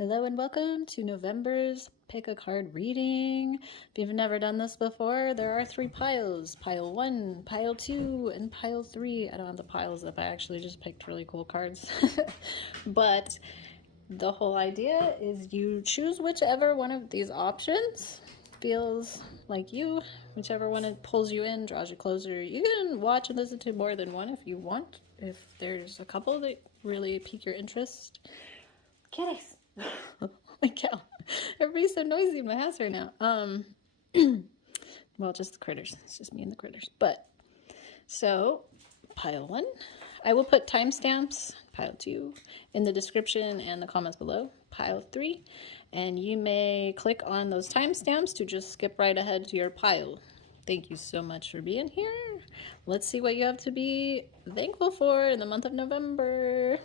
Hello and welcome to November's Pick a Card reading. If you've never done this before, there are 3 piles. Pile 1, Pile 2, and Pile 3. I don't have the piles up. I actually just picked really cool cards. But the whole idea is you choose whichever one of these options feels like you, whichever one it pulls you in, draws you closer. You can watch and listen to more than one if you want, if there's a couple that really pique your interest. Kitties! Oh my god, everybody's so noisy in my house right now. Well, just the critters. It's just me and the critters. But so pile 1, I will put timestamps. Pile 2 in the description and the comments below. Pile 3, and you may click on those timestamps to just skip right ahead to your pile. Thank you so much for being here. Let's see what you have to be thankful for in the month of November.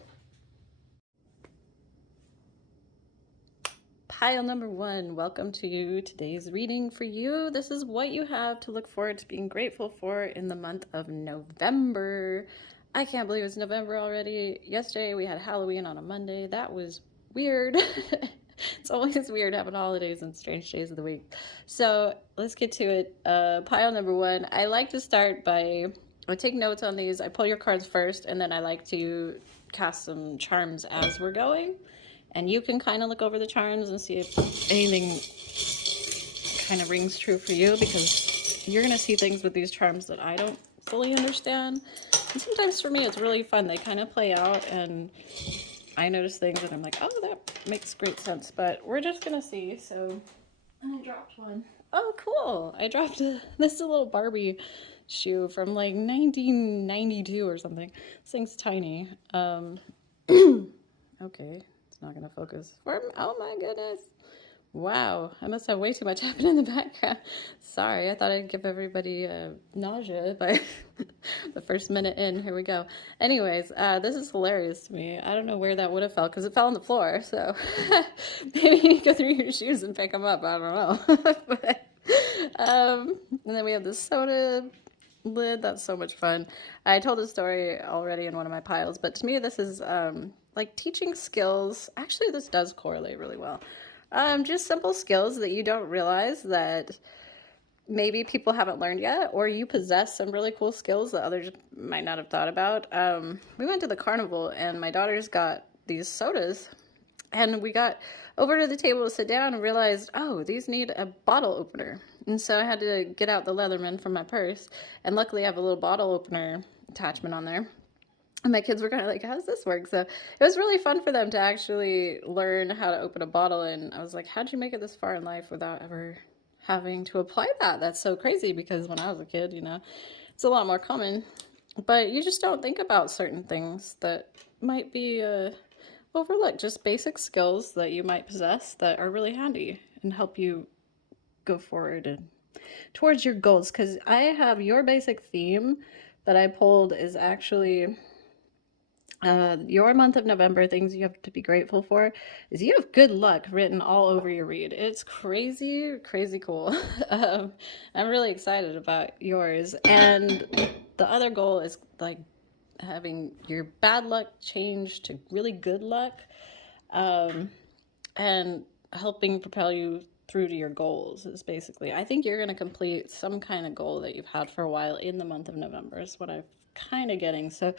Pile number 1, welcome to today's reading for you. This is what you have to look forward to being grateful for in the month of November. I can't believe it's November already. Yesterday we had Halloween on a Monday. That was weird. It's always weird having holidays and strange days of the week. So let's get to it. Pile number 1, I like to start by, I take notes on these. I pull your cards first, and then I like to cast some charms as we're going. And you can kind of look over the charms and see if anything kind of rings true for you, because you're going to see things with these charms that I don't fully understand. And sometimes for me it's really fun. They kind of play out and I notice things and I'm like, oh, that makes great sense. But we're just going to see. So, and I dropped one. Oh, cool. I dropped this is a little Barbie shoe from like 1992 or something. This thing's tiny. Okay. Not gonna focus for me. Oh my goodness. Wow, I must have way too much happening in the background. Sorry, I thought I'd give everybody nausea by the first minute in. Here we go. Anyways, this is hilarious to me. I don't know where that would have fell because it fell on the floor. So maybe you go through your shoes and pick them up. I don't know. But, and then we have this soda lid. That's so much fun. I told this story already in one of my piles, but to me this is like teaching skills. Actually, this does correlate really well. Just simple skills that you don't realize that maybe people haven't learned yet, or you possess some really cool skills that others might not have thought about. We went to the carnival and my daughters got these sodas, and we got over to the table to sit down and realized, oh, these need a bottle opener. And so I had to get out the Leatherman from my purse, and luckily I have a little bottle opener attachment on there. And my kids were kind of like, how does this work? So it was really fun for them to actually learn how to open a bottle. And I was like, how'd you make it this far in life without ever having to apply that? That's so crazy, because when I was a kid, you know, it's a lot more common. But you just don't think about certain things that might be overlooked. Just basic skills that you might possess that are really handy and help you go forward and towards your goals. Because I have your basic theme that I pulled is actually... your month of November, things you have to be grateful for, is you have good luck written all over your read. It's crazy, crazy cool. I'm really excited about yours. And the other goal is like having your bad luck change to really good luck, and helping propel you through to your goals is basically, I think you're going to complete some kind of goal that you've had for a while in the month of November is what I've kind of getting. So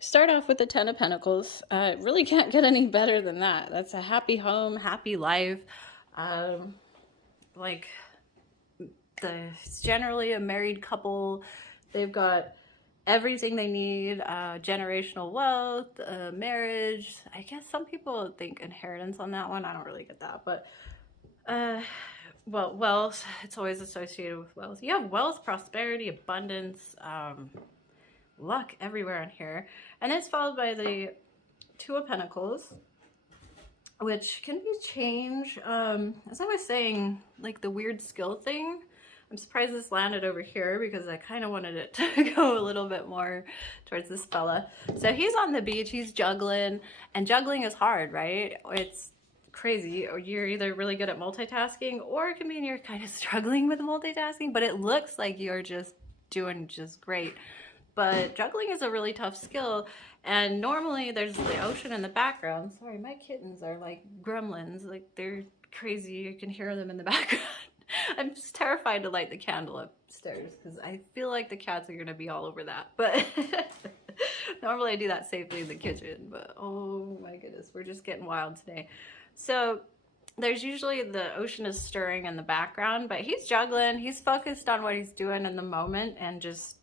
start off with the 10 of Pentacles. Really can't get any better than that. That's a happy home, happy life. Like it's generally a married couple. They've got everything they need, generational wealth, marriage. I guess some people think inheritance on that one. I don't really get that, but well, wealth, it's always associated with wealth. You have wealth, prosperity, abundance, luck everywhere in here. And it's followed by the 2 of Pentacles, which can be changed. As I was saying, like the weird skill thing, I'm surprised this landed over here because I kind of wanted it to go a little bit more towards this fella. So he's on the beach, he's juggling, and juggling is hard, right? It's crazy. You're either really good at multitasking, or it can mean you're kind of struggling with multitasking, but it looks like you're just doing just great. but juggling is a really tough skill. And normally there's the ocean in the background. Sorry, my kittens are like gremlins. Like, they're crazy. You can hear them in the background. I'm just terrified to light the candle upstairs because I feel like the cats are going to be all over that. But normally I do that safely in the kitchen. But oh my goodness, we're just getting wild today. So there's usually the ocean is stirring in the background, but he's juggling. He's focused on what he's doing in the moment and just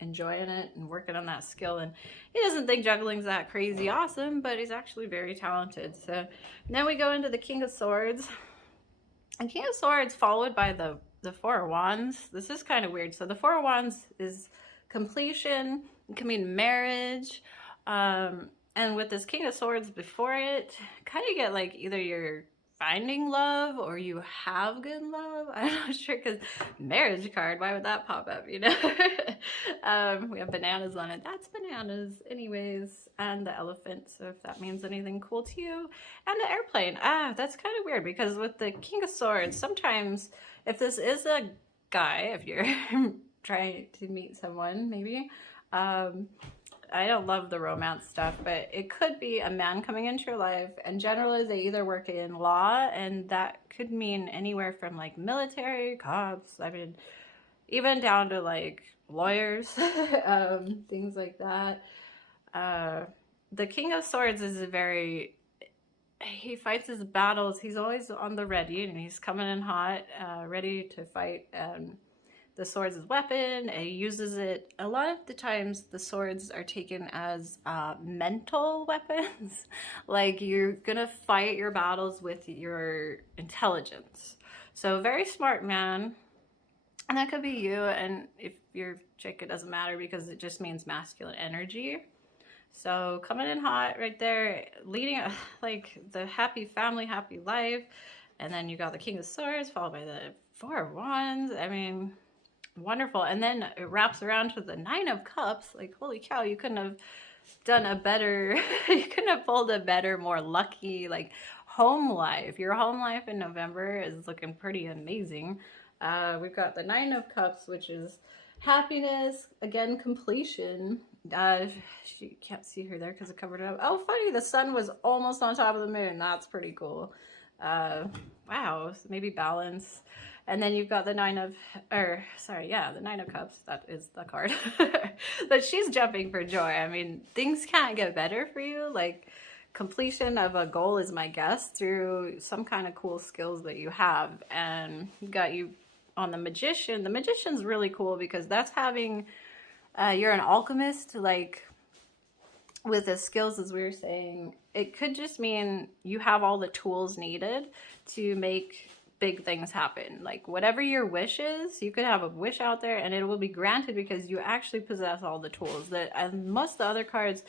enjoying it and working on that skill. And he doesn't think juggling's that crazy awesome, but he's actually very talented. So and then we go into the King of Swords. And King of Swords followed by the Four of Wands. This is kind of weird. So the Four of Wands is completion. It can mean marriage. And with this King of Swords before it, kind of get like either you're finding love or you have good love. I'm not sure, because marriage card, why would that pop up, you know? We have bananas on it. That's bananas anyways. And the elephant, so if that means anything cool to you. And the airplane. That's kind of weird, because with the King of Swords, sometimes if this is a guy, if you're trying to meet someone, maybe, I don't love the romance stuff, but it could be a man coming into your life, and generally they either work in law, and that could mean anywhere from like military, cops, I mean, even down to like lawyers, things like that. The King of Swords is he fights his battles. He's always on the ready, and he's coming in hot, ready to fight. The sword's his weapon. He uses it. A lot of the times the swords are taken as mental weapons. Like, you're gonna fight your battles with your intelligence. So very smart man. And that could be you. And if you're chick, it doesn't matter, because it just means masculine energy. So coming in hot right there, leading like the happy family, happy life. And then you got the King of Swords followed by the Four of Wands. I mean, wonderful. And then it wraps around to the Nine of Cups. Like, holy cow, you couldn't have done a better, you couldn't have pulled a better, more lucky, like, home life. Your home life in November is looking pretty amazing. We've got the Nine of Cups, which is happiness, again, completion. You can't see her there because it covered it up. Oh, funny, the sun was almost on top of the moon. That's pretty cool. Wow, so maybe balance. And then you've got the the Nine of Cups. That is the card. But she's jumping for joy. I mean, things can't get better for you. Like, completion of a goal is my guess through some kind of cool skills that you have. And got you on the Magician. The Magician's really cool because that's having, you're an alchemist, like, with the skills, as we were saying. It could just mean you have all the tools needed to make big things happen. Like, whatever your wish is, you could have a wish out there and it will be granted because you actually possess all the tools. That, and most of the other cards,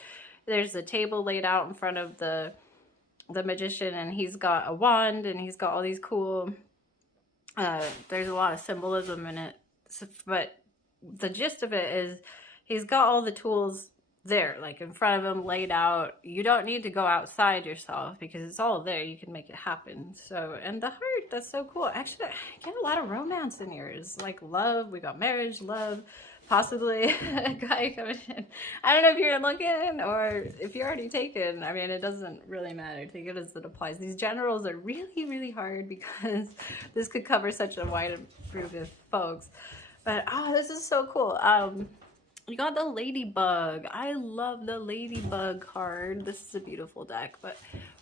there's a table laid out in front of the Magician, and he's got a wand and he's got all these cool, there's a lot of symbolism in it, but the gist of it is he's got all the tools there, like in front of him, laid out. You don't need to go outside yourself because it's all there. You can make it happen. So, and the heart, that's so cool. Actually, I get a lot of romance in yours, like love. We got marriage, love, possibly a guy coming in. I don't know if you're looking or if you're already taken. I mean, it doesn't really matter. Take it as it applies. These generals are really, really hard because this could cover such a wide group of folks. But, oh, this is so cool. You got the Ladybug. I love the Ladybug card. This is a beautiful deck, but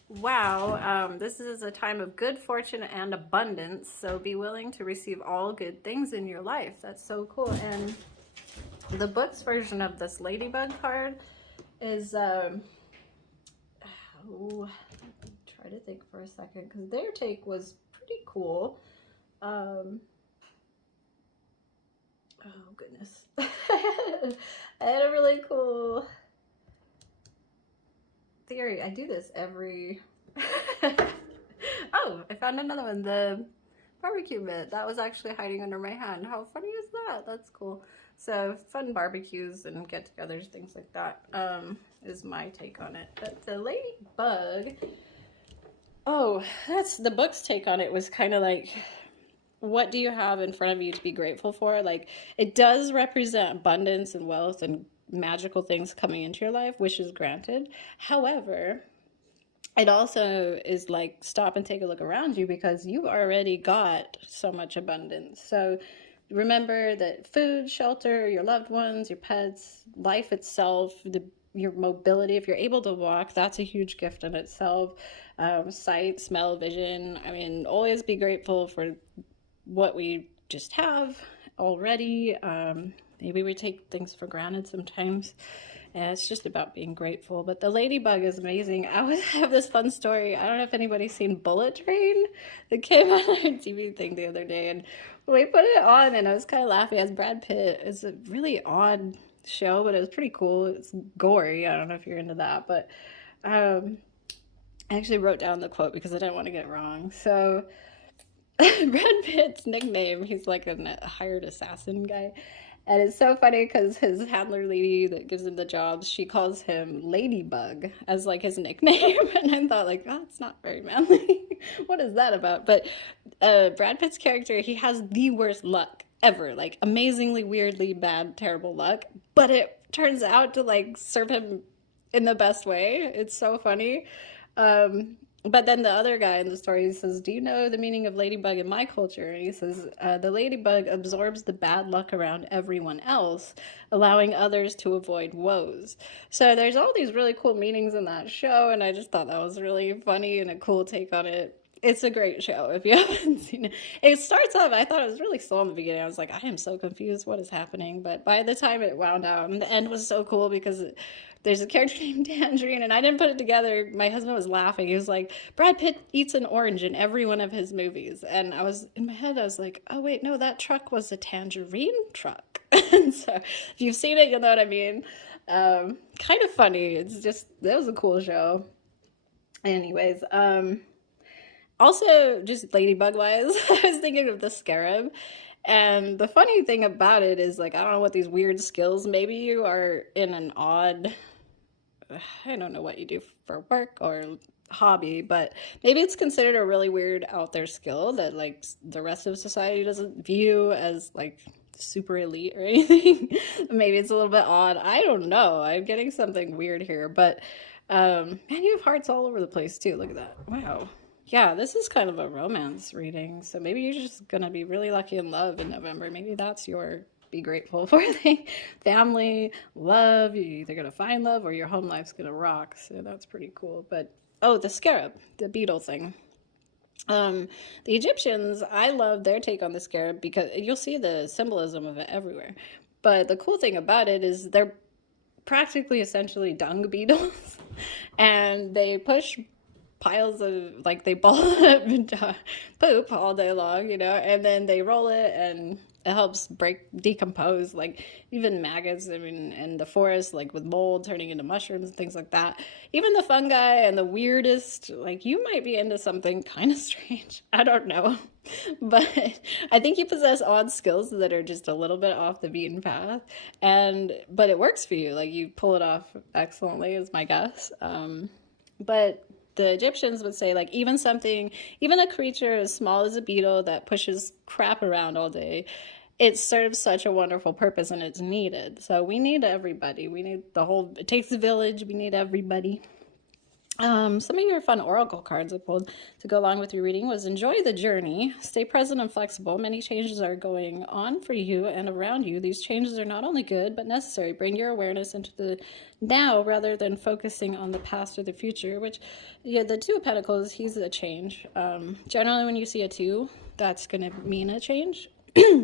wow, this is a time of good fortune and abundance, so be willing to receive all good things in your life. That's so cool. And the book's version of this Ladybug card is, try to think for a second, because their take was pretty cool. Oh goodness. I had a really cool theory. I do this every oh, I found another one. The barbecue mitt. That was actually hiding under my hand. How funny is that? That's cool. So fun barbecues and get-togethers, things like that, is my take on it. But the Ladybug, oh, that's the book's take on it, was kind of like, what do you have in front of you to be grateful for? Like, it does represent abundance and wealth and magical things coming into your life, wishes granted. However, it also is like stop and take a look around you, because you've already got so much abundance. So remember that food, shelter, your loved ones, your pets, life itself, your mobility, if you're able to walk, that's a huge gift in itself. Sight, smell, vision. I mean, always be grateful for what we just have already. Maybe we take things for granted sometimes. And it's just about being grateful. But the ladybug is amazing. I always have this fun story. I don't know if anybody's seen Bullet Train. That came on our TV thing the other day, and we put it on, and I was kind of laughing. As Brad Pitt, it's a really odd show, but it was pretty cool. It's gory. I don't know if you're into that, but I actually wrote down the quote because I didn't want to get it wrong. So Brad Pitt's nickname, he's like a hired assassin guy. And it's so funny because his handler lady that gives him the jobs, she calls him Ladybug as like his nickname. And I thought like, oh, it's not very manly. What is that about? But Brad Pitt's character, he has the worst luck ever. Like amazingly, weirdly bad, terrible luck. But it turns out to like serve him in the best way. It's so funny. But then the other guy in the story says, do you know the meaning of ladybug in my culture? And he says, the ladybug absorbs the bad luck around everyone else, allowing others to avoid woes. So there's all these really cool meanings in that show, and I just thought that was really funny and a cool take on it. It's a great show if you haven't seen it. It starts off, I thought it was really slow in the beginning. I was like, I am so confused. What is happening? But by the time it wound out, the end was so cool because there's a character named Tangerine, and I didn't put it together. My husband was laughing. He was like, Brad Pitt eats an orange in every one of his movies. And I was, in my head, I was like, oh, wait, no, that truck was a tangerine truck. And so if you've seen it, you'll know what I mean. Kind of funny. It's just, that was a cool show. Anyways, also, just ladybug-wise, I was thinking of the scarab. And the funny thing about it is, like, I don't know what these weird skills, maybe you are in an odd, I don't know what you do for work or hobby, but maybe it's considered a really weird out there skill that, like, the rest of society doesn't view as, like, super elite or anything. Maybe it's a little bit odd. I don't know. I'm getting something weird here, but, man, you have hearts all over the place, too. Look at that. Wow. Yeah, this is kind of a romance reading, so maybe you're just going to be really lucky in love in November. Maybe that's your be grateful for thing. Family, love, you're either going to find love or your home life's going to rock, so that's pretty cool. But, oh, the scarab, the beetle thing. The Egyptians, I love their take on the scarab because you'll see the symbolism of it everywhere. But the cool thing about it is they're practically essentially dung beetles, and they push piles of, like, they ball up poop all day long, you know, and then they roll it and it helps decompose, like, even maggots, I mean, in the forest, like, with mold turning into mushrooms and things like that. Even the fungi and the weirdest, like, you might be into something kind of strange. I don't know. But I think you possess odd skills that are just a little bit off the beaten path. But it works for you. Like, you pull it off excellently, is my guess. But the Egyptians would say, like, even a creature as small as a beetle that pushes crap around all day, it serves such a wonderful purpose and it's needed. So we need everybody. We need it takes a village. We need everybody. Some of your fun oracle cards I pulled to go along with your reading was enjoy the journey, stay present and flexible. Many changes are going on for you and around you. These changes are not only good, but necessary. Bring your awareness into the now rather than focusing on the past or the future, which, yeah, the Two of Pentacles, he's a change. Generally, when you see a two, that's going to mean a change.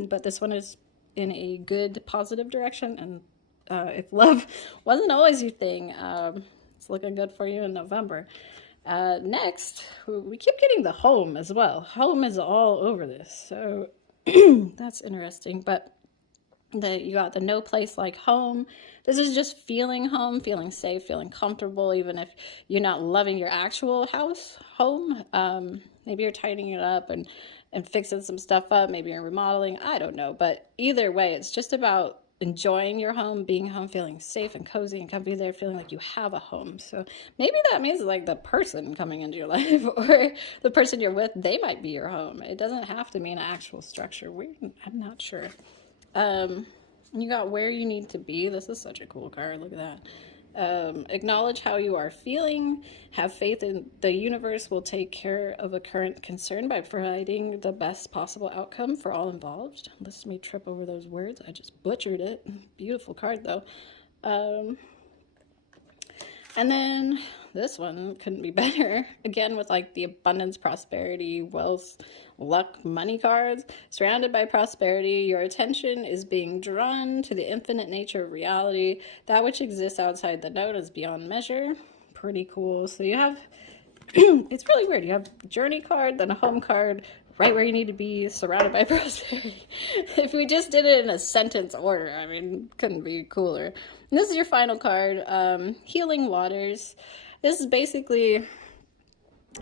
But this one is in a good, positive direction. And if love wasn't always your thing, it's looking good for you in November. Next, we keep getting the home as well. Home is all over this, so that's interesting. But you got the no place like home. This is just feeling home, feeling safe, feeling comfortable, even if you're not loving your actual home. Maybe you're tidying it up and fixing some stuff up. Maybe you're remodeling. I don't know. But either way, it's just about enjoying your home, being home, feeling safe and cozy and comfy there, feeling like you have a home. So maybe that means like the person coming into your life or the person you're with, they might be your home. It doesn't have to mean an actual structure. I'm not sure. You got where you need to be. This is such a cool card. Look at that. Acknowledge how you are feeling. Have faith in the universe will take care of a current concern by providing the best possible outcome for all involved. Listen me trip over those words. I just butchered it. Beautiful card though. And then this one couldn't be better. Again, with like the abundance, prosperity, wealth, luck, money cards. Surrounded by prosperity, your attention is being drawn to the infinite nature of reality. That which exists outside the known is beyond measure. Pretty cool. So you have, it's really weird. You have a journey card, then a home card, right where you need to be, surrounded by prosperity. If we just did it in a sentence order, I mean, couldn't be cooler. And this is your final card, Healing Waters. This is basically,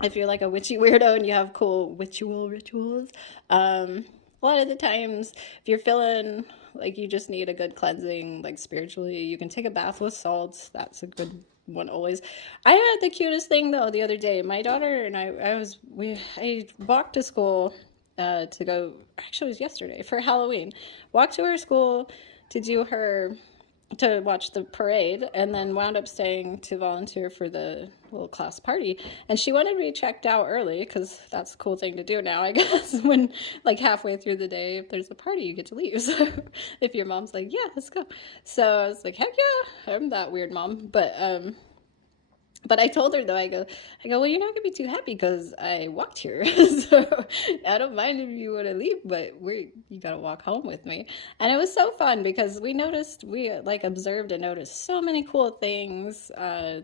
if you're like a witchy weirdo and you have cool rituals, a lot of the times, if you're feeling like you just need a good cleansing, like spiritually, you can take a bath with salts. That's a good one always. I had the cutest thing though the other day. My daughter and I walked to school to go, actually it was yesterday, for Halloween. Walked to her school to watch the parade, and then wound up staying to volunteer for the little class party. And she wanted to be checked out early because that's a cool thing to do now, I guess, when like halfway through the day, if there's a party, you get to leave. So if your mom's like, yeah, let's go. So I was like, heck yeah, I'm that weird mom. But I told her though, I go, well, you're not gonna be too happy because I walked here. So I don't mind if you want to leave, but you gotta walk home with me. And it was so fun because we like observed and noticed so many cool things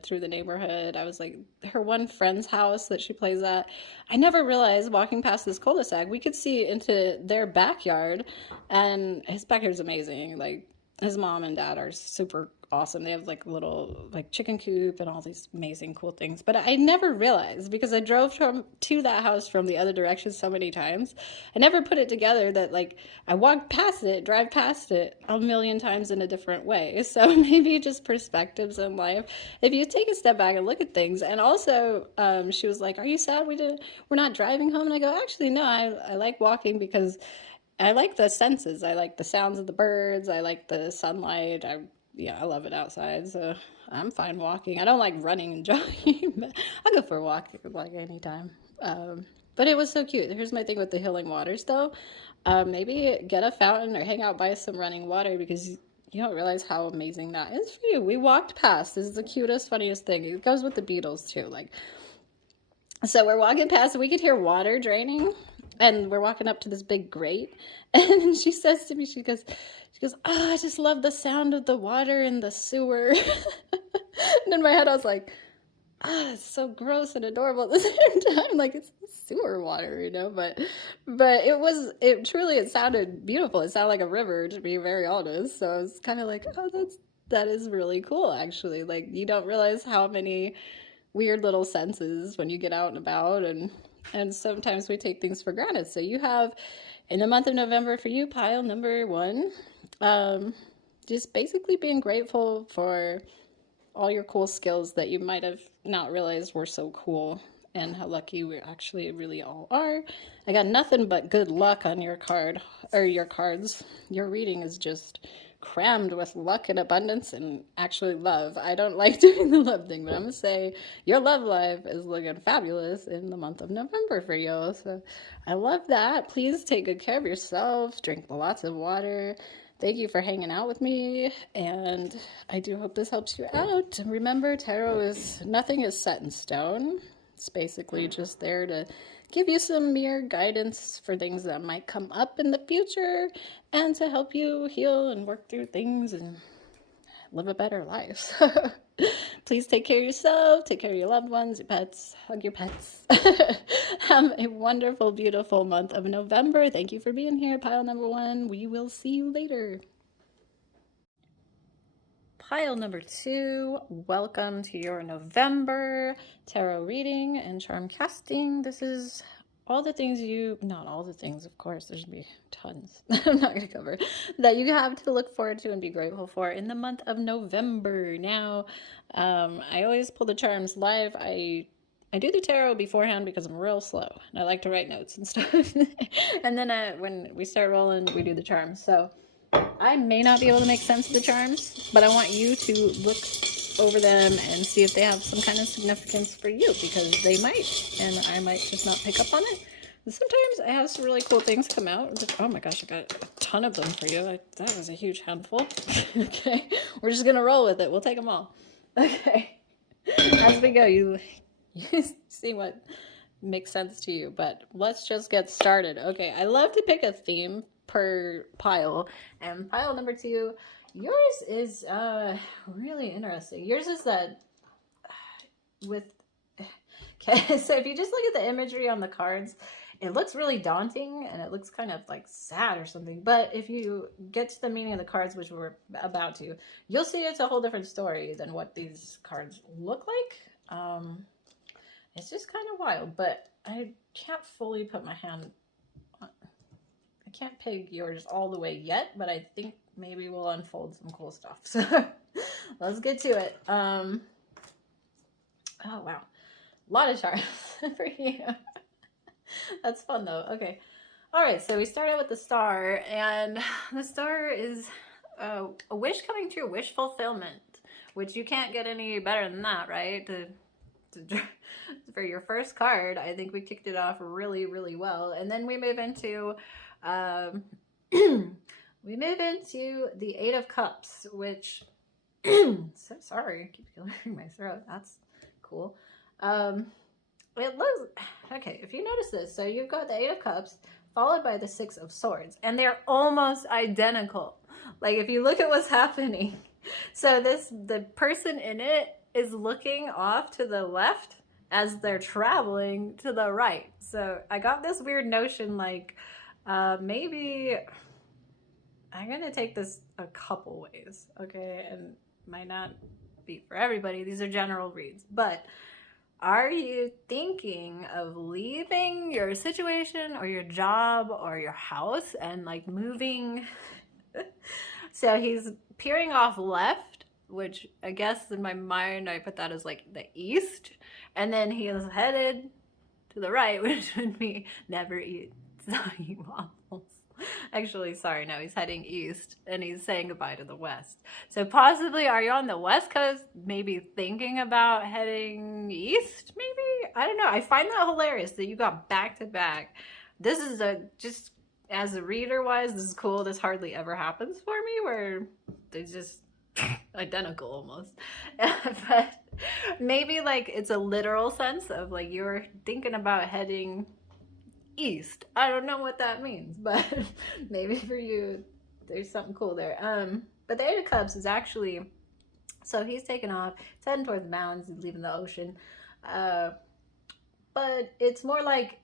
through the neighborhood. I was like, her one friend's house that she plays at, I never realized walking past this cul-de-sac, we could see into their backyard, and his backyard's amazing. Like, his mom and dad are super awesome. They have like a little like chicken coop and all these amazing cool things. But I never realized, because I drove to that house from the other direction so many times, I never put it together that like I drive past it a million times in a different way. So maybe just perspectives in life. If you take a step back and look at things. And also she was like, are you sad we're not driving home? And I go, actually, no, I like walking because I like the senses. I like the sounds of the birds. I like the sunlight. I love it outside. So I'm fine walking. I don't like running and jogging, but I'll go for a walk like anytime. But it was so cute. Here's my thing with the healing waters though. Maybe get a fountain or hang out by some running water, because you don't realize how amazing that is for you. We walked past. This is the cutest, funniest thing. It goes with the Beatles too. Like, so we're walking past and we could hear water draining. And we're walking up to this big grate, and she says to me, she goes, oh, I just love the sound of the water in the sewer. And in my head, I was like, it's so gross and adorable at the same time. Like, it's sewer water, you know, but it sounded beautiful. It sounded like a river, to be very honest. So I was kind of like, oh, that is really cool, actually. Like, you don't realize how many weird little senses when you get out and about, and sometimes we take things for granted. So you have, in the month of November for you, pile number 1, just basically being grateful for all your cool skills that you might have not realized were so cool, and how lucky we actually really all are. I got nothing but good luck on your card, or your cards. Your reading is just crammed with luck and abundance and actually love. I don't like doing the love thing, but I'm gonna say your love life is looking fabulous in the month of November for you. So I love that. Please take good care of yourself. Drink lots of water. Thank you for hanging out with me, and I do hope this helps you out. And remember, tarot nothing is set in stone. It's basically just there to give you some mere guidance for things that might come up in the future, and to help you heal and work through things and live a better life. Please take care of yourself, take care of your loved ones, your pets, hug your pets. Have a wonderful, beautiful month of November. Thank you for being here, pile number 1. We will see you later. Pile number 2, welcome to your November tarot reading and charm casting. This is all the things not all the things, of course, there's gonna be tons I'm not gonna cover, that you have to look forward to and be grateful for in the month of November. Now, I always pull the charms live. I do the tarot beforehand because I'm real slow and I like to write notes and stuff. And then when we start rolling, we do the charms. So I may not be able to make sense of the charms, but I want you to look over them and see if they have some kind of significance for you, because they might, and I might just not pick up on it. And sometimes I have some really cool things come out. Oh my gosh, I got a ton of them for you. That was a huge handful. Okay, we're just gonna roll with it. We'll take them all. Okay, as we go, you see what makes sense to you, but let's just get started. Okay, I love to pick a theme per pile, and pile number 2, yours is really interesting. Yours is that with okay, so if you just look at the imagery on the cards, it looks really daunting and it looks kind of like sad or something, but if you get to the meaning of the cards, which we're about to, you'll see it's a whole different story than what these cards look like. It's just kind of wild, but I can't fully put my hand on. I can't peg yours all the way yet, but I think maybe we'll unfold some cool stuff. So let's get to it. Oh, wow. A lot of charms for you. That's fun, though. Okay. All right, so we started with the star, and the star is a wish coming true, wish fulfillment, which you can't get any better than that, right? For your first card, I think we kicked it off really, really well. And then we move into the 8 of Cups, which so sorry, I keep clearing my throat. That's cool. It looks okay. If you notice this, so you've got the 8 of Cups followed by the 6 of Swords, and they're almost identical. Like if you look at what's happening, so the person in it is looking off to the left as they're traveling to the right. So I got this weird notion, like maybe I'm gonna take this a couple ways, okay, and might not be for everybody. These are general reads, but are you thinking of leaving your situation or your job or your house and like moving? So he's peering off left, which I guess in my mind I put that as like the east, and then he is headed to the right, which would be never eat soggy waffles. Actually, sorry, no, he's heading east and he's saying goodbye to the west. So possibly, are you on the west coast, maybe thinking about heading east? Maybe, I don't know. I find that hilarious that you got back to back. This is just as a reader wise, this is cool. This hardly ever happens for me, where they just identical almost. But maybe like it's a literal sense of like you're thinking about heading east. I don't know what that means, but maybe for you there's something cool there. But the 8 of Cups is actually, so he's taking off, he's heading towards the mountains, he's leaving the ocean, but it's more like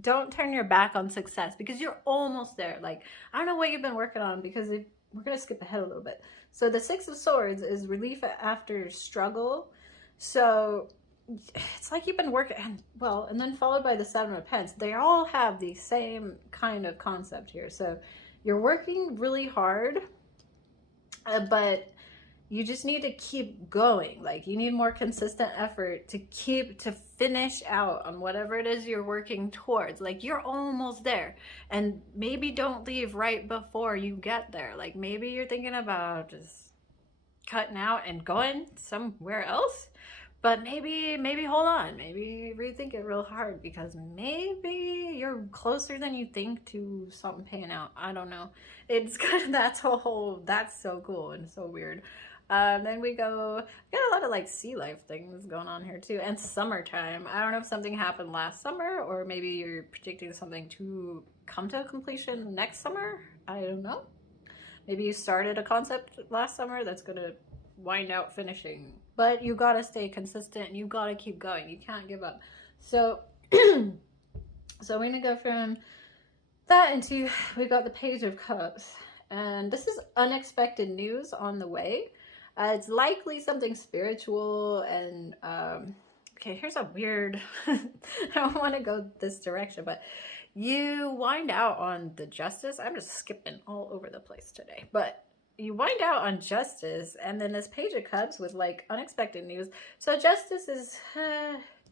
don't turn your back on success, because you're almost there. Like I don't know what you've been working on, because we're gonna skip ahead a little bit. So the 6 of Swords is relief after struggle. So it's like you've been working, and then followed by the 7 of Pence. They all have the same kind of concept here. So you're working really hard, but you just need to keep going. Like you need more consistent effort to finish out on whatever it is you're working towards. Like you're almost there, and maybe don't leave right before you get there. Like maybe you're thinking about just cutting out and going somewhere else, but maybe hold on, maybe rethink it real hard, because maybe you're closer than you think to something paying out. I don't know. It's kind of, that's so cool and so weird. Then we got a lot of like sea life things going on here too, and summertime. I don't know if something happened last summer, or maybe you're predicting something to come to completion next summer. I don't know. Maybe you started a concept last summer that's gonna wind out finishing, but you gotta stay consistent and you gotta keep going. You can't give up. So so we're gonna go from that into, we got the Page of Cups, and this is unexpected news on the way. It's likely something spiritual, and okay, here's a weird I don't want to go this direction, but you wind out on the Justice. I'm just skipping all over the place today, but you wind out on Justice, and then this Page of Cups with like unexpected news. So Justice is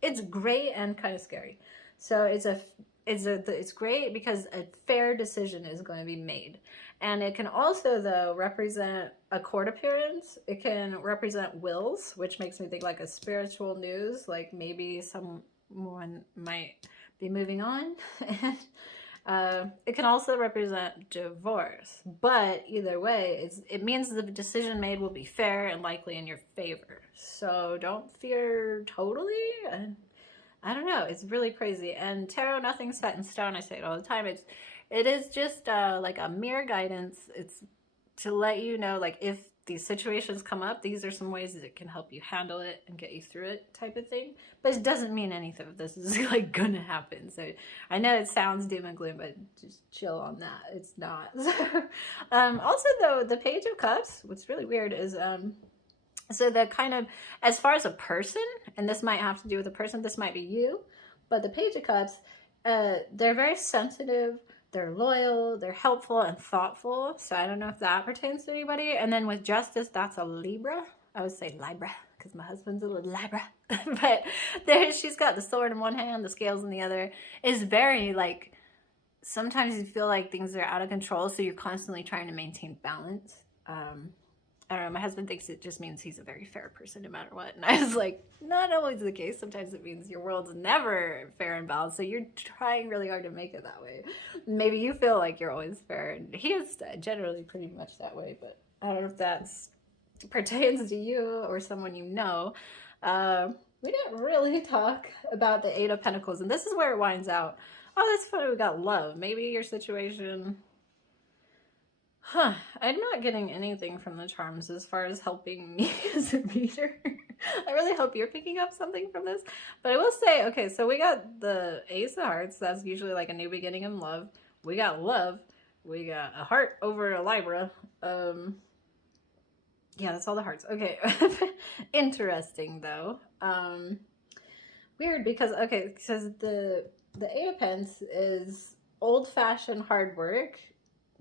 it's great and kind of scary. So it's great because a fair decision is going to be made. And it can also, though, represent a court appearance. It can represent wills, which makes me think like a spiritual news, like maybe someone might be moving on. And it can also represent divorce. But either way, it means the decision made will be fair and likely in your favor. So don't fear totally. I don't know. It's really crazy. And tarot, nothing's set in stone. I say it all the time. It is just like a mere guidance. It's to let you know, like, if these situations come up, these are some ways that it can help you handle it and get you through it, type of thing. But it doesn't mean anything of this is like gonna happen. So I know it sounds doom and gloom, but just chill on that. It's not. Also, though, the Page of Cups, what's really weird is so the kind of, as far as a person, and this might have to do with a person, this might be you, but the Page of Cups, they're very sensitive, they're loyal, they're helpful and thoughtful. So I don't know if that pertains to anybody. And then with Justice, that's a Libra. I would say Libra because my husband's a little Libra. But there, she's got the sword in one hand, the scales in the other. Is very like, sometimes you feel like things are out of control, so you're constantly trying to maintain balance. I don't know, my husband thinks it just means he's a very fair person no matter what. And I was like, not always the case. Sometimes it means your world's never fair and balanced. So you're trying really hard to make it that way. Maybe you feel like you're always fair. And he is generally pretty much that way. But I don't know if that pertains to you or someone you know. We didn't really talk about the Eight of Pentacles. And this is where it winds out. Oh, that's funny. We got love. Maybe your situation... I'm not getting anything from the charms as far as helping me as a reader. I really hope you're picking up something from this. But I will say, okay, so we got the Ace of Hearts. That's usually like a new beginning in love. We got love. We got a heart over a Libra. Yeah, that's all the hearts. Okay. Interesting, though. Weird because, okay, because the Eight of Pentacles is old-fashioned hard work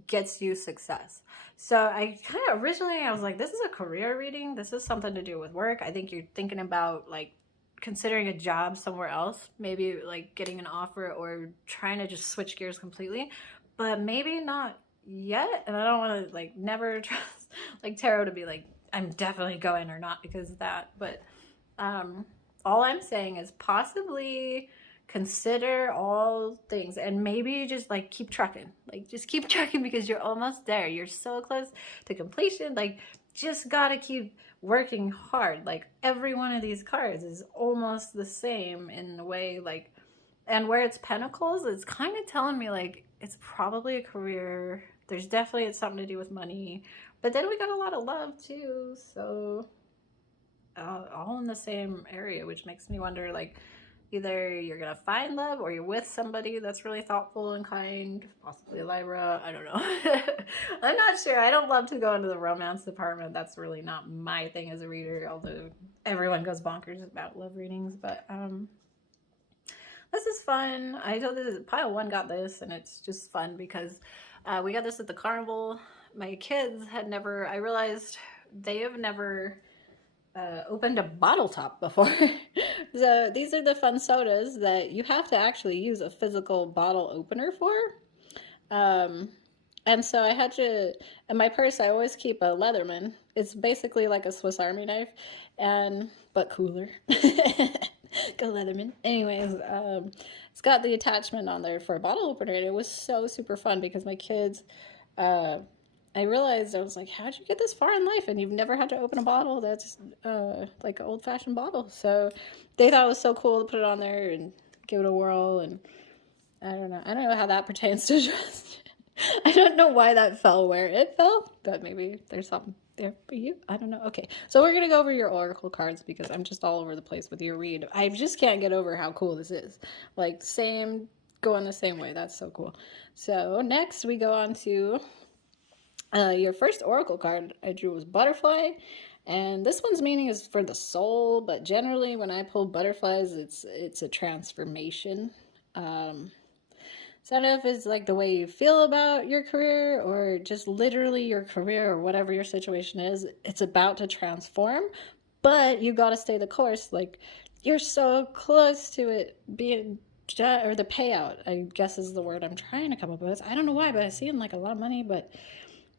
gets you success. So I kind of originally I was like, this is a career reading, this is something to do with work. I think you're thinking about like considering a job somewhere else, maybe like getting an offer or trying to just switch gears completely, but maybe not yet. And I don't want to like never trust like tarot to be like I'm definitely going or not because of that. But all I'm saying is possibly consider all things and maybe just like keep trucking, like just keep trucking because you're almost there. You're so close to completion. Like just gotta keep working hard. Like every one of these cards is almost the same in a way, like, and where it's Pentacles, it's kind of telling me like it's probably a career. There's definitely it's something to do with money, but then we got a lot of love too. So all in the same area, which makes me wonder like either you're gonna find love or you're with somebody that's really thoughtful and kind, possibly a Libra. I don't know. I'm not sure. I don't love to go into the romance department. That's really not my thing as a reader, although everyone goes bonkers about love readings. But this is fun. I told this pile one got this, and it's just fun because we got this at the carnival. My kids had never, I realized they have never opened a bottle top before. So these are the fun sodas that you have to actually use a physical bottle opener for. And so I had to, in my purse, I always keep a Leatherman. It's basically like a Swiss Army knife, but cooler. Go Leatherman. Anyways, it's got the attachment on there for a bottle opener, and it was so super fun because my kids, I realized, I was like, how'd you get this far in life and you've never had to open a bottle that's like an old-fashioned bottle? So they thought it was so cool to put it on there and give it a whirl. And I don't know how that pertains to just I don't know why that fell where it fell, but maybe there's something there for you. I don't know. Okay, so we're gonna go over your oracle cards because I'm just all over the place with your read. I just can't get over how cool this is. Like going the same way. That's so cool. So next we go on to your first oracle card I drew was Butterfly, and this one's meaning is for the soul, but generally when I pull butterflies, it's a transformation. So I don't know if it's like the way you feel about your career or just literally your career or whatever your situation is, it's about to transform, but you got to stay the course. Like you're so close to it being or the payout, I guess is the word I'm trying to come up with. I don't know why, but I see like a lot of money, but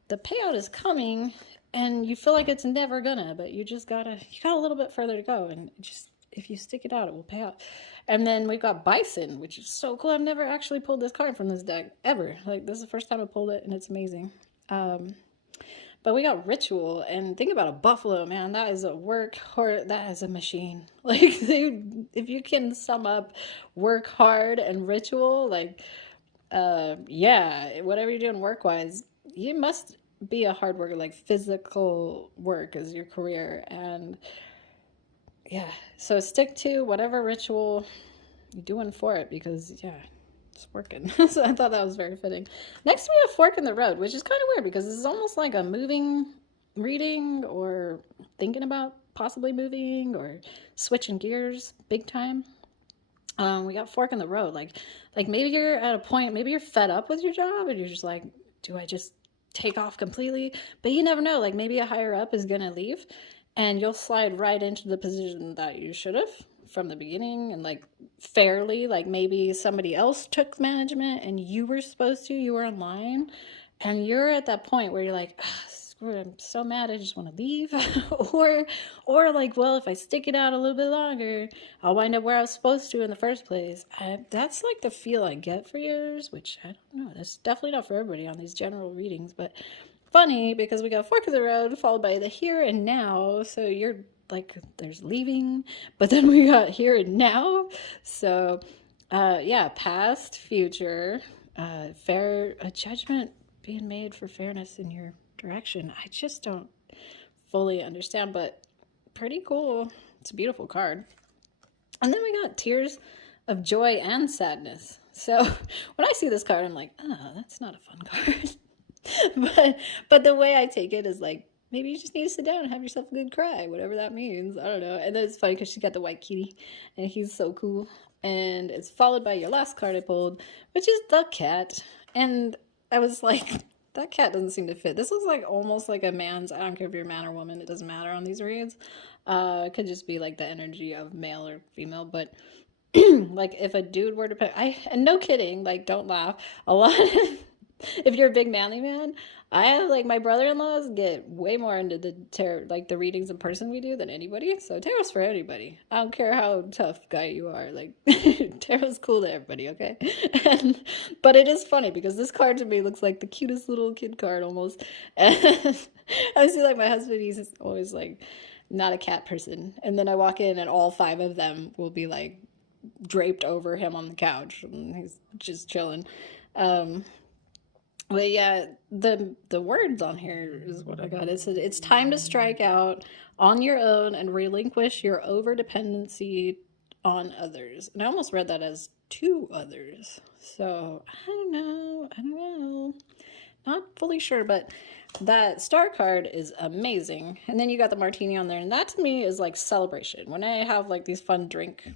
the payout is coming and you feel like it's never gonna, but you got a little bit further to go, and just, if you stick it out, it will pay out. And then we've got Bison, which is so cool. I've never actually pulled this card from this deck ever. Like, this is the first time I pulled it, and it's amazing. But we got Ritual, and think about a buffalo, man. That is a work, or that is a machine. Like, if you can sum up work hard and Ritual, like, yeah, whatever you're doing work-wise, you must be a hard worker. Like, physical work is your career, and yeah, so stick to whatever ritual you're doing for it, because yeah, it's working. So I thought that was very fitting. Next we have Fork in the Road, which is kind of weird because this is almost like a moving reading, or thinking about possibly moving or switching gears big time. We got Fork in the Road, like maybe you're at a point, maybe you're fed up with your job and you're just like, do I just take off completely? But you never know, like maybe a higher up is gonna leave and you'll slide right into the position that you should have from the beginning, and like fairly, like maybe somebody else took management and you were supposed to, you were in line, and you're at that point where you're like, I'm so mad, I just want to leave. or like, well, if I stick it out a little bit longer, I'll wind up where I was supposed to in the first place. That's like the feel I get for yours, which I don't know, that's definitely not for everybody on these general readings, but funny because we got Fork in the Road followed by the Here and Now. So you're like, there's leaving, but then we got Here and Now. So yeah, past, future, fair, a judgment being made for fairness in your direction. I just don't fully understand, but pretty cool. It's a beautiful card. And then we got Tears of Joy and Sadness. So when I see this card, I'm like, oh, that's not a fun card. but the way I take it is like, maybe you just need to sit down and have yourself a good cry, whatever that means. I don't know. And then it's funny because she got the white kitty, and he's so cool. And it's followed by your last card I pulled, which is the cat. And I was like, that cat doesn't seem to fit. This looks like almost like a man's, I don't care if you're a man or woman, it doesn't matter on these reads. It could just be like the energy of male or female, but like if a dude were to pick, and no kidding, like don't laugh, a lot of, if you're a big manly man, I have like my brother-in-laws get way more into the tarot, like the readings in person we do, than anybody. So tarot's for anybody. I don't care how tough guy you are. Like tarot's cool to everybody, okay? But it is funny because this card to me looks like the cutest little kid card almost. And I see like my husband, he's always like not a cat person. And then I walk in and all 5 of them will be like draped over him on the couch and he's just chilling. But yeah, the words on here is what I got. It's time to strike out on your own and relinquish your over-dependency on others. And I almost read that as to others. So, I don't know. Not fully sure, but that star card is amazing. And then you got the martini on there, and that to me is like celebration. When I have like these fun drink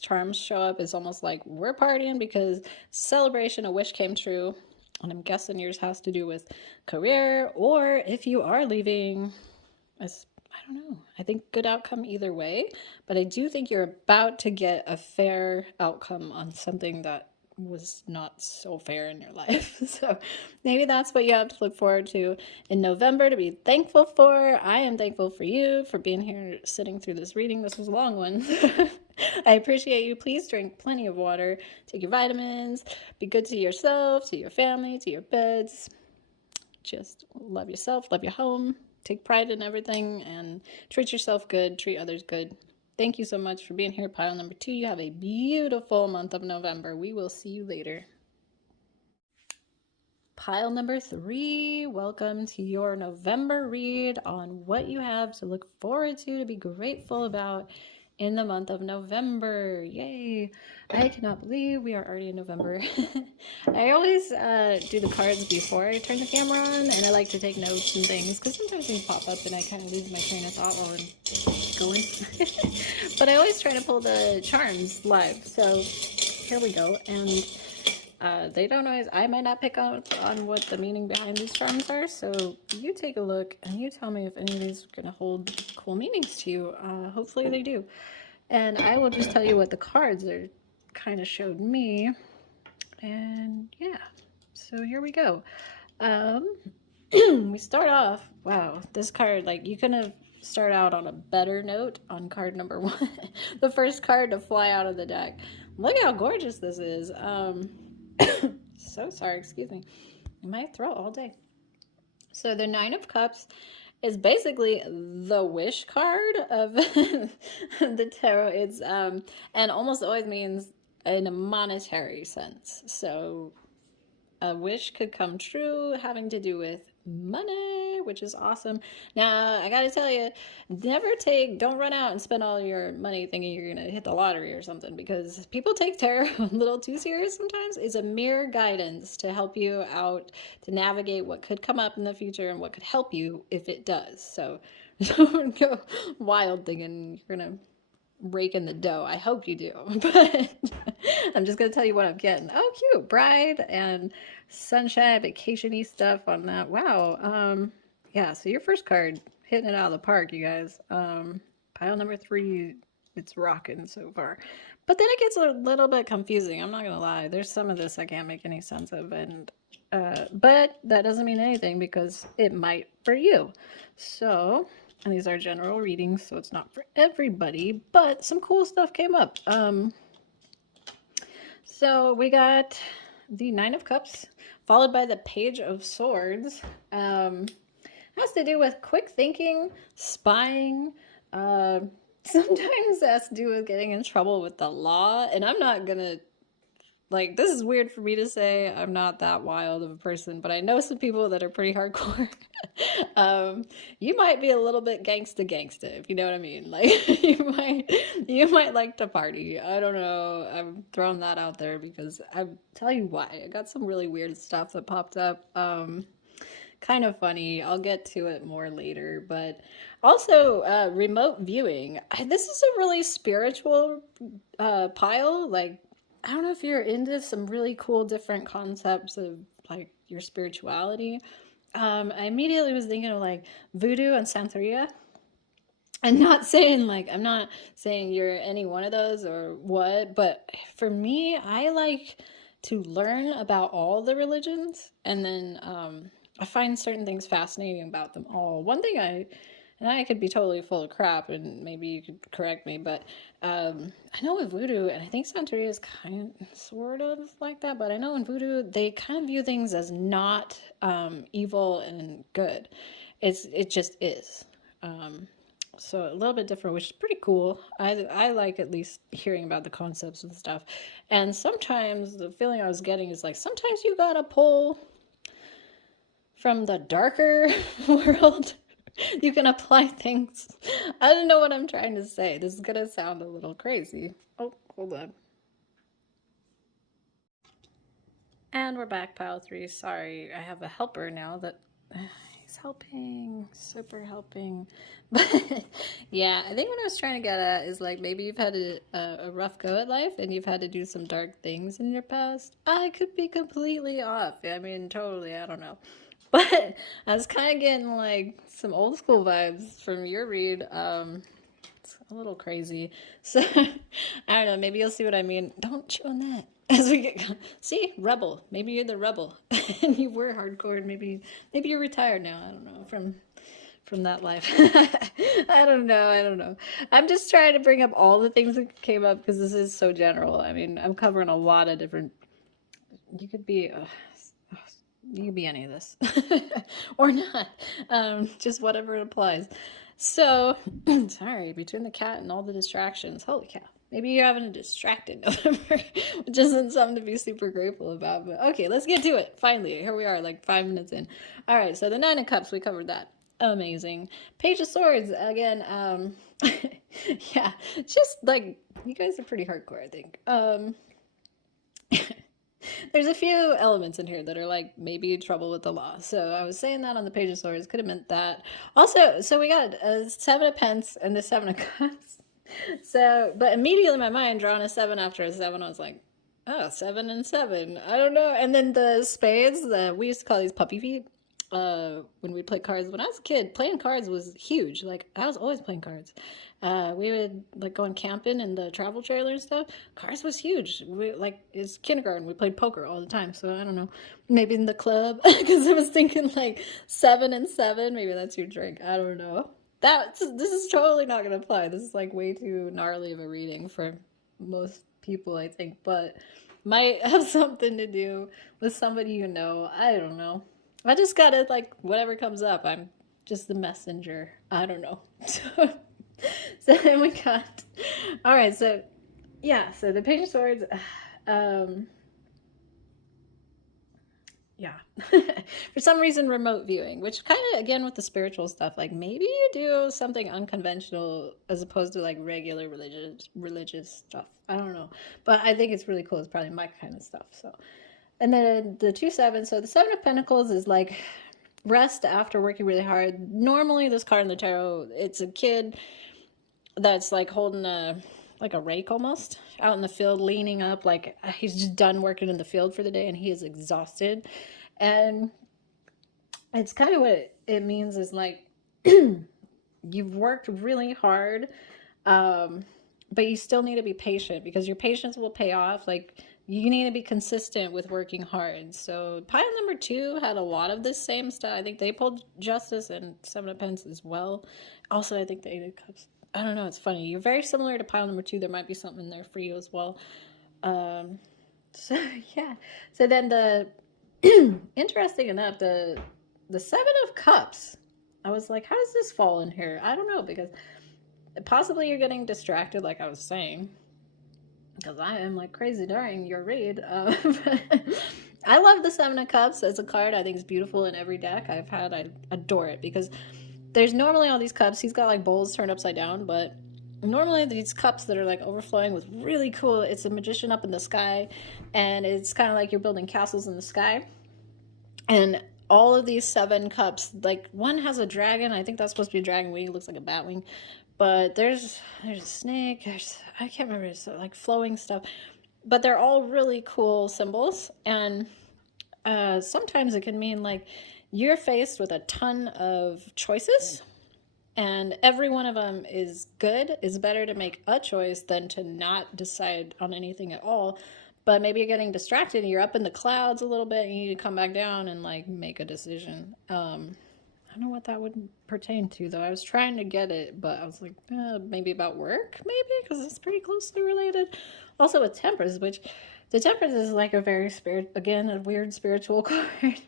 charms show up, it's almost like we're partying because celebration, a wish came true. And I'm guessing yours has to do with career, or if you are leaving, I don't know. I think good outcome either way, but I do think you're about to get a fair outcome on something that was not so fair in your life. So maybe that's what you have to look forward to in November to be thankful for. I am thankful for you for being here sitting through this reading. This was a long one. I appreciate you. Please drink plenty of water, take your vitamins, be good to yourself, to your family, to your beds. Just love yourself, love your home, take pride in everything, and treat yourself good, treat others good. Thank you so much for being here, pile number 2. You have a beautiful month of November. We will see you later. Pile number 3, welcome to your November read on what you have to look forward to be grateful about in the month of November. Yay! I cannot believe we are already in November. I always do the cards before I turn the camera on, and I like to take notes and things because sometimes things pop up and I kind of lose my train of thought while I'm going. But I always try to pull the charms live, so here we go. And they don't always, I might not pick up on what the meaning behind these charms are, so you take a look and you tell me if any of these are going to hold cool meanings to you. Hopefully they do. And I will just tell you what the cards are kind of showed me. And yeah, so here we go. We start off, wow, this card, like, you couldn't have started out on a better note on card number 1. The first card to fly out of the deck. Look how gorgeous this is. So sorry, excuse me. In my throat all day. So the 9 of Cups is basically the wish card of the tarot. It's and almost always means in a monetary sense. So a wish could come true having to do with money, which is awesome. Now, I gotta tell you, don't run out and spend all your money thinking you're gonna hit the lottery or something, because people take tarot a little too serious sometimes. It's a mere guidance to help you out, to navigate what could come up in the future and what could help you if it does. So don't go wild thinking you're gonna rake in the dough. I hope you do, but I'm just gonna tell you what I'm getting. Oh, cute bride and sunshine, vacation-y stuff on that. Wow. Yeah, so your first card hitting it out of the park, you guys. Pile number 3, it's rocking so far, but then it gets a little bit confusing. I'm not gonna lie, there's some of this I can't make any sense of, and but that doesn't mean anything, because it might for you. So, and these are general readings, so it's not for everybody, but some cool stuff came up. So we got the 9 of Cups, followed by the Page of Swords. Has to do with quick thinking, spying. Sometimes has to do with getting in trouble with the law, and I'm not gonna, like, this is weird for me to say. I'm not that wild of a person, but I know some people that are pretty hardcore. You might be a little bit gangsta, if you know what I mean. Like, you might like to party. I don't know. I'm throwing that out there because I'll tell you why. I got some really weird stuff that popped up. Kind of funny. I'll get to it more later, but also remote viewing. This is a really spiritual pile. Like, I don't know if you're into some really cool different concepts of like your spirituality. I immediately was thinking of like voodoo and Santeria. I'm not saying you're any one of those or what, but for me, I like to learn about all the religions, and then I find certain things fascinating about them all. One thing and I could be totally full of crap, and maybe you could correct me, but I know with voodoo, and I think Santeria is kind of sort of like that, but I know in voodoo, they kind of view things as not evil and good. It just is. So a little bit different, which is pretty cool. I like at least hearing about the concepts and stuff. And sometimes the feeling I was getting is like, sometimes you gotta pull from the darker world. You can apply things. I don't know what I'm trying to say. This is gonna sound a little crazy. Oh, hold on. And we're back, pile 3. Sorry, I have a helper now that he's helping, super helping. But yeah, I think what I was trying to get at is like, maybe you've had a rough go at life and you've had to do some dark things in your past. I could be completely off. I mean, totally, I don't know. But I was kind of getting like some old school vibes from your read. It's a little crazy. So I don't know, maybe you'll see what I mean. Don't chew on that. As we get, see, rebel. Maybe you're the rebel, and you were hardcore. And maybe you're retired now. I don't know, from that life. I don't know. I'm just trying to bring up all the things that came up because this is so general. I mean, I'm covering a lot of different. You could be any of this or not. Just whatever it applies. So sorry, between the cat and all the distractions, holy cow. Maybe you're having a distracted November, which isn't something to be super grateful about. But okay, let's get to it. Finally, here we are, like 5 minutes in. All right, so the 9 of Cups, we covered that. Amazing. Page of Swords, again, yeah, just like, you guys are pretty hardcore, I think. There's a few elements in here that are like maybe trouble with the law. So I was saying that on the Page of Swords, could have meant that. Also, so we got a 7 of Pence and the 7 of Cups. So, but immediately my mind drawing a 7 after a 7, I was like, oh, 7 and 7. I don't know. And then the spades, we used to call these puppy feet. when we played cards. When I was a kid, playing cards was huge. Like, I was always playing cards. We would like going camping in the travel trailer and stuff. Cards was huge. We like it's kindergarten. We played poker all the time. So I don't know, maybe in the club because I was thinking like 7 and 7. Maybe that's your drink. I don't know. This is totally not gonna apply. This is like way too gnarly of a reading for most people, I think. But might have something to do with somebody you know. I don't know. I just gotta, like, whatever comes up, I'm just the messenger. I don't know. So then we got, all right, so yeah, so the Page of Swords, yeah. For some reason, remote viewing, which kind of, again, with the spiritual stuff, like maybe you do something unconventional as opposed to like regular religious stuff. I don't know. But I think it's really cool. It's probably my kind of stuff. So, and then the 2-7. So the 7 of Pentacles is like rest after working really hard. Normally, this card in the tarot, it's a kid that's like holding a rake almost out in the field, leaning up, like he's just done working in the field for the day and he is exhausted. And it's kind of what it means is like you've worked really hard, but you still need to be patient because your patience will pay off. Like, you need to be consistent with working hard. So pile number 2 had a lot of this same stuff. I think they pulled Justice and 7 of Pentacles as well. Also, I think the 8 of Cups. I don't know. It's funny. You're very similar to pile number 2. There might be something in there for you as well. So yeah. So then the interesting enough, the 7 of Cups. I was like, how does this fall in here? I don't know, because possibly you're getting distracted, like I was saying, because I am like crazy during your read. I love the 7 of Cups as a card. I think it's beautiful in every deck I've had. I adore it because there's normally all these cups. He's got like bowls turned upside down, but normally these cups that are like overflowing with really cool. It's a magician up in the sky, and it's kind of like you're building castles in the sky. And all of these 7 cups, like one has a dragon. I think that's supposed to be a dragon wing. It looks like a bat wing. But there's a snake. I can't remember. It's like flowing stuff. But they're all really cool symbols. And sometimes it can mean like you're faced with a ton of choices. And every one of them is good. It's better to make a choice than to not decide on anything at all. But maybe you're getting distracted and you're up in the clouds a little bit and you need to come back down and like make a decision. I don't know what that would pertain to, though. I was trying to get it, but I was like, maybe about work, maybe, because it's pretty closely related. Also with Temperance, which the Temperance is like a very again, a weird spiritual card.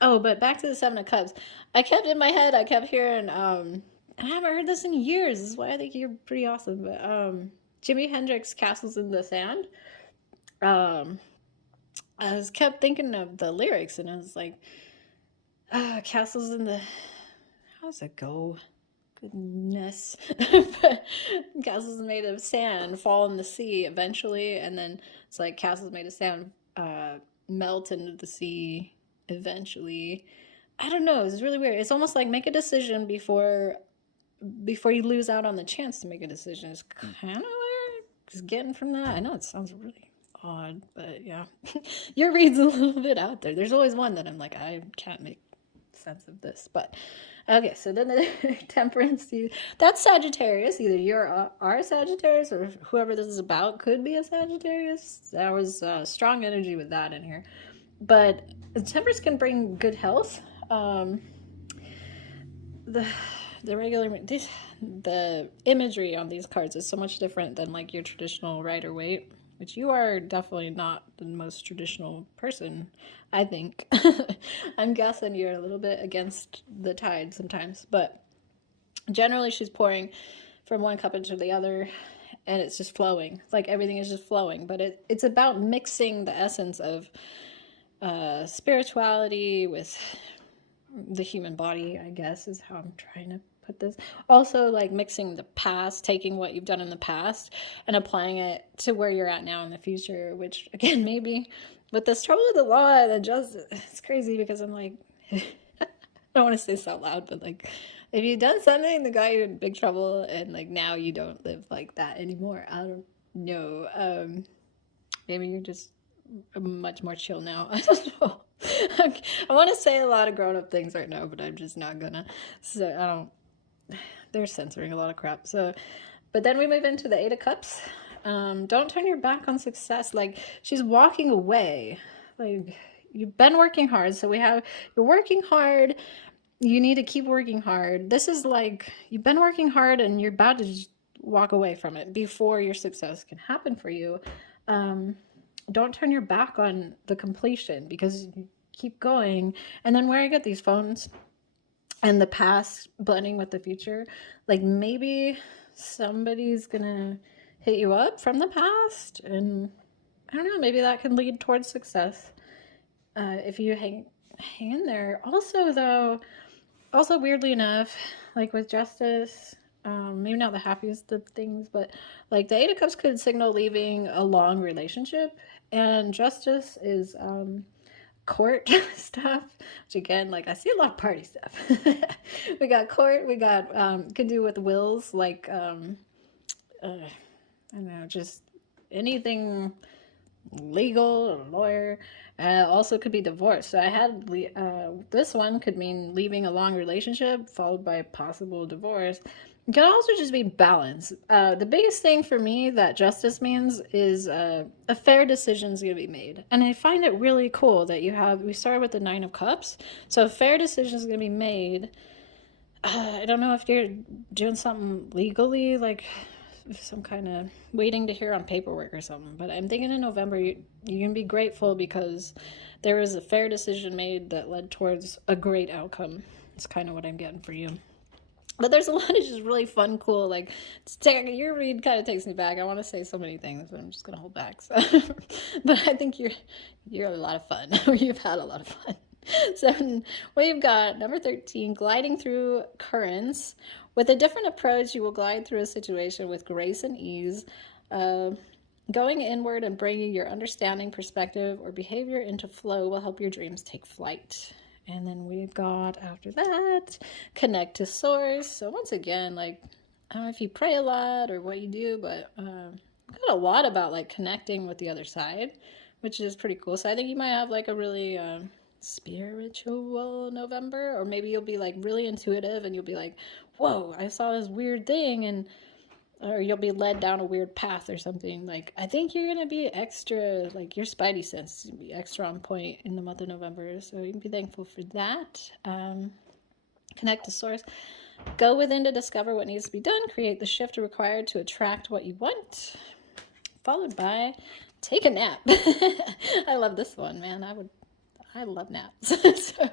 Oh, but back to the 7 of Cups. I kept in my head, I kept hearing, and I haven't heard this in years. This is why I think you're pretty awesome. But Jimi Hendrix, Castles in the Sand. I was kept thinking of the lyrics, and I was like, castles in the, how does it go? Goodness. Castles made of sand fall in the sea eventually, and then it's like castles made of sand melt into the sea eventually. I don't know. It's really weird. It's almost like make a decision before you lose out on the chance to make a decision. It's kind of weird. Just getting from that. I know it sounds really odd, but yeah. Your read's a little bit out there. There's always one that I'm like, I can't make sense of this. But okay, so then the Temperance, that's Sagittarius. Either you're a Sagittarius or whoever this is about could be a Sagittarius. There was strong energy with that in here. But Temperance can bring good health. The imagery on these cards is so much different than like your traditional Rider-Waite, which you are definitely not the most traditional person, I think. I'm guessing you're a little bit against the tide sometimes, but generally she's pouring from one cup into the other, and it's just flowing. It's like everything is just flowing, but it's about mixing the essence of spirituality with the human body, I guess, is how I'm trying to put this. Also, like mixing the past, taking what you've done in the past and applying it to where you're at now in the future, which again, maybe with this trouble with the law and the justice, it's crazy because I'm like, I don't want to say this out loud, but like, if you've done something that got you in big trouble and like now you don't live like that anymore, I don't know. Maybe you're just much more chill now. I don't know. Okay, I want to say a lot of grown-up things right now, but I'm just not gonna. So I don't. They're censoring a lot of crap. So, but then we move into the Eight of Cups. Don't turn your back on success. Like, she's walking away. Like, you've been working hard. So you're working hard. You need to keep working hard. This is like, you've been working hard and you're about to just walk away from it before your success can happen for you. Don't turn your back on the completion, because you keep going. And then where I get these phones and the past blending with the future, like maybe somebody's gonna hit you up from the past, and I don't know, maybe that can lead towards success if you hang in there. Also though, weirdly enough, like with Justice, maybe not the happiest of things, but like the Eight of Cups could signal leaving a long relationship, and Justice is court stuff, which again, like I see a lot of party stuff. We got court, we got could do with wills, like I don't know, just anything legal, a lawyer. Also could be divorce. So I had this one could mean leaving a long relationship followed by possible divorce. It can also just be balance. The biggest thing for me that Justice means is a fair decision is going to be made. And I find it really cool that we started with the Nine of Cups. So a fair decision is going to be made. I don't know if you're doing something legally, like some kind of waiting to hear on paperwork or something, but I'm thinking in November you can be grateful because there was a fair decision made that led towards a great outcome. It's kind of what I'm getting for you. But there's a lot of just really fun, cool, like, your read kind of takes me back. I want to say so many things, but I'm just going to hold back. So. But I think you're a lot of fun, or you've had a lot of fun. So we've got number 13, gliding through currents. With a different approach, you will glide through a situation with grace and ease. Going inward and bringing your understanding, perspective, or behavior into flow will help your dreams take flight. And then we've got, after that, connect to source. So once again, like, I don't know if you pray a lot or what you do, but got a lot about like connecting with the other side, which is pretty cool. So I think you might have like a really spiritual November, or maybe you'll be like really intuitive and you'll be like, whoa, I saw this weird thing, or you'll be led down a weird path or something. Like, I think you're going to be extra, like your spidey sense is going to be extra on point in the month of November. So you can be thankful for that. Connect to source. Go within to discover what needs to be done. Create the shift required to attract what you want. Followed by take a nap. I love this one, man. I love naps. So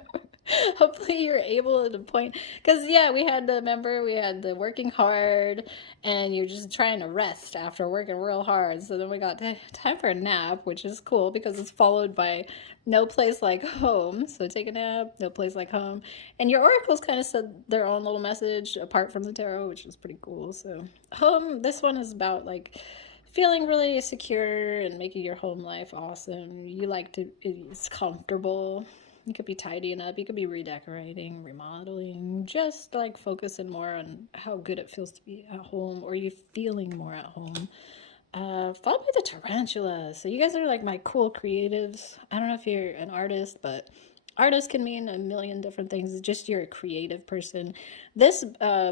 hopefully you're able to point, because yeah, we had the working hard and you're just trying to rest after working real hard. So then we got time for a nap, which is cool because it's followed by no place like home. So take a nap, no place like home. And your oracles kind of said their own little message apart from the tarot, which is pretty cool. So home, this one is about like feeling really secure and making your home life awesome. It's comfortable. You could be tidying up. You could be redecorating, remodeling, just like focusing more on how good it feels to be at home, or you feeling more at home. Followed by the tarantula. So you guys are like my cool creatives. I don't know if you're an artist, but artist can mean a million different things. It's just you're a creative person. This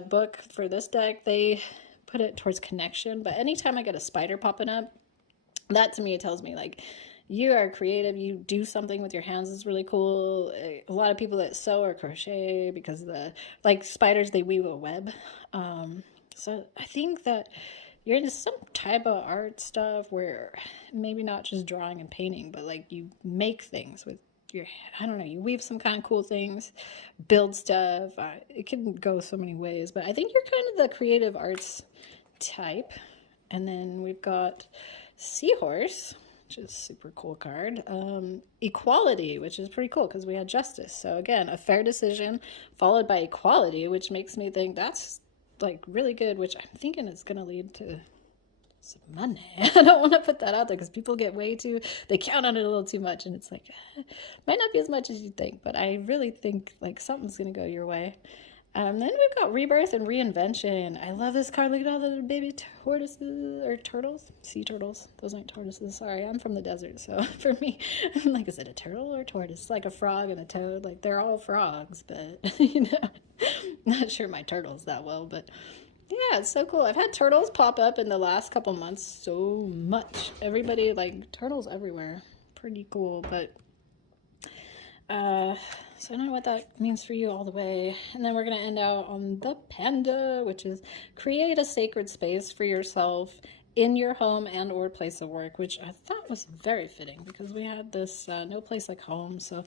book for this deck, they put it towards connection, but anytime I get a spider popping up, that to me tells me like you are creative, you do something with your hands is really cool. A lot of people that sew or crochet, because like spiders, they weave a web. So I think that you're into some type of art stuff where maybe not just drawing and painting, but like you make things with I don't know, you weave some kind of cool things, build stuff. It can go so many ways, but I think you're kind of the creative arts type. And then we've got Seahorse, which is a super cool card. Equality, which is pretty cool because we had justice. So again, a fair decision followed by equality, which makes me think that's like really good, which I'm thinking is going to lead to some money. I don't want to put that out there because people get they count on it a little too much, and it's like, might not be as much as you think, but I really think like something's going to go your way. Then we've got rebirth and reinvention. I love this card. Look at all the baby tortoises or turtles, sea turtles. Those aren't tortoises. Sorry, I'm from the desert, so for me, I'm like, is it a turtle or a tortoise? It's like a frog and a toad. Like they're all frogs, but you know, not sure my turtles that well, but yeah, it's so cool. I've had turtles pop up in the last couple months so much. Everybody like turtles everywhere. Pretty cool, but so I don't know what that means for you all the way. And then we're going to end out on the panda, which is create a sacred space for yourself in your home and or place of work, which I thought was very fitting because we had this no place like home. So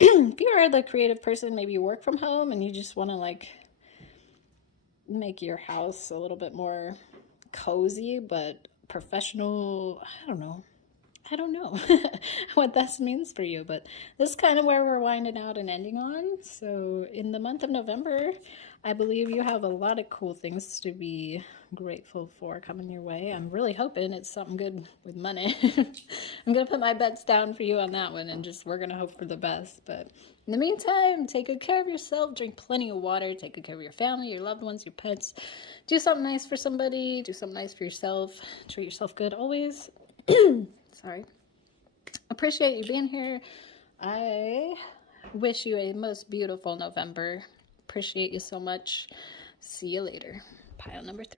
if you are the creative person, maybe you work from home and you just want to like make your house a little bit more cozy but professional. I don't know what this means for you, but this is kind of where we're winding out and ending on. So in the month of November, I believe you have a lot of cool things to be grateful for coming your way. I'm really hoping it's something good with money. I'm going to put my bets down for you on that one, and just we're going to hope for the best. But in the meantime, take good care of yourself, drink plenty of water, take good care of your family, your loved ones, your pets. Do something nice for somebody, do something nice for yourself, treat yourself good always. Sorry. Appreciate you being here. I wish you a most beautiful November. Appreciate you so much. See you later. Pile number 3.